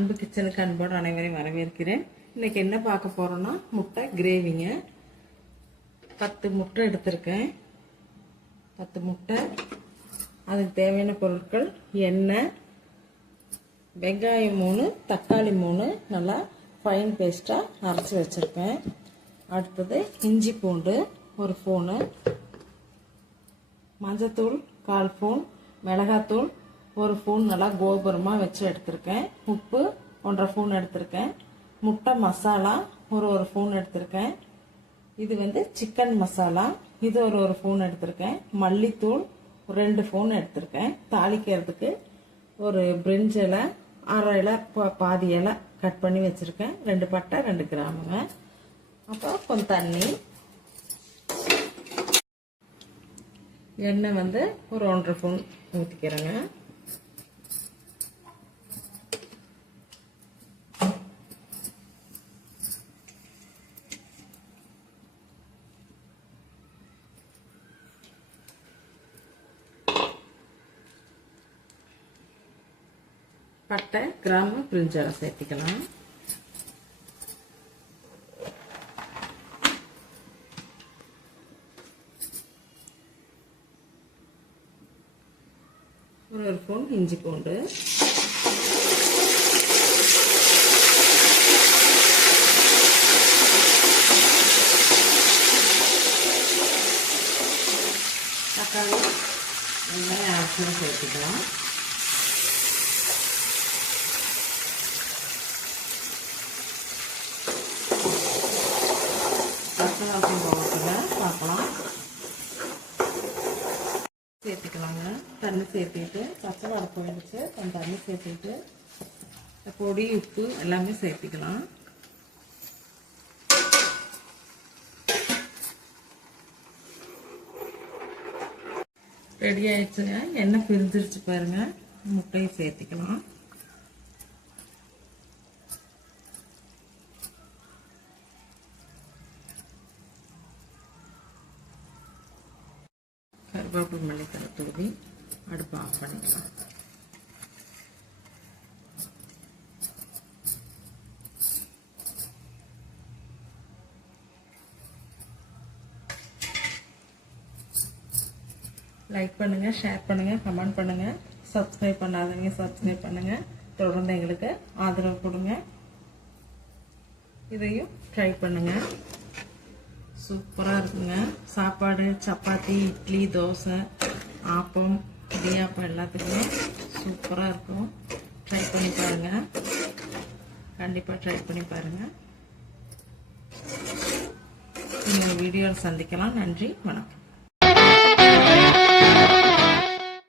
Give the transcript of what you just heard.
அன்பு கிச்சனுக்கு அன்போடு அனைவரையும் வரவேற்கிறேன். இன்னைக்கு என்ன பார்க்க போறோம்னா முட்டை கிரேவிங்க. 10 முட்டை எடுத்திருக்கேன். 10 முட்டை, அதுக்கு தேவையான பொருட்கள் எண்ணெய், வெங்காயம் 3, தக்காளி 3 நல்லா ஃபைன் பேஸ்ட்டாக அரைச்சி வச்சுருக்கேன். அடுத்தது இஞ்சி பூண்டு 1 ஸ்பூனு, மஞ்சத்தூள் 1/4 ஸ்பூன், மிளகாத்தூள் 1 ஸ்பூன் நல்லா கோபுரமாக வச்சு எடுத்திருக்கேன். உப்பு 1/2 ஸ்பூன் எடுத்திருக்கேன். முட்டை மசாலா ஒரு ஸ்பூன் எடுத்திருக்கேன். இது சிக்கன் மசாலா, இது ஒரு ஸ்பூன் எடுத்திருக்கேன். மல்லித்தூள் 2 ஸ்பூன் எடுத்திருக்கேன். தாளிக்கிறதுக்கு ஒரு பிரிஞ்ச் இலை, 1/2 இலை, பாதி இலை கட் பண்ணி வச்சுருக்கேன். 2 பட்டை, 2 கிராமுங்க. அப்புறம் கொஞ்சம் தண்ணி, எண்ணெய் ஒரு 1/2 ஸ்பூன் ஊற்றிக்கிறேங்க. பட்டை, கிராம்பு, பிரிஞ்சி இலை சேர்த்திக்கலாம். ஒரு ஸ்பூன் இஞ்சி பூண்டு, தக்காளி, வெங்காயம் அரைச்சி சேர்த்துக்கலாம். பார்க்கலாம், சேர்த்துக்கலாங்க. தண்ணி சேர்த்துட்டு பச்சை வாடை போயிடுச்சு. கொஞ்சம் தண்ணி சேர்த்துட்டு பொடி, உப்பு எல்லாமே சேர்த்துக்கலாம். ரெடி ஆயிடுச்சுங்க. எண்ணெய் பிரிஞ்சிருச்சு பாருங்க. முட்டையை சேர்த்துக்கலாம். கருவேப்பிலை, மல்லித்தலை தூவி அடுப்பு ஆஃப் பண்ணிக்கலாம். லைக் பண்ணுங்க, ஷேர் பண்ணுங்க, கமெண்ட் பண்ணுங்க. சப்ஸ்கிரைப் பண்ணாதவங்க சப்ஸ்கிரைப் பண்ணுங்க. தொடர்ந்து எங்களுக்கு ஆதரவு கொடுங்க. இதையும் ட்ரை பண்ணுங்க. சூப்பராக இருக்குங்க. சாப்பாடு, சப்பாத்தி, இட்லி, தோசை, ஆப்பம், இடியாப்பம் எல்லாத்துக்குமே சூப்பராக இருக்கும். ட்ரை பண்ணி பாருங்கள். கண்டிப்பாக ட்ரை பண்ணி பாருங்கள். இன்னொரு வீடியோவில் சந்திக்கலாம். நன்றி, வணக்கம்.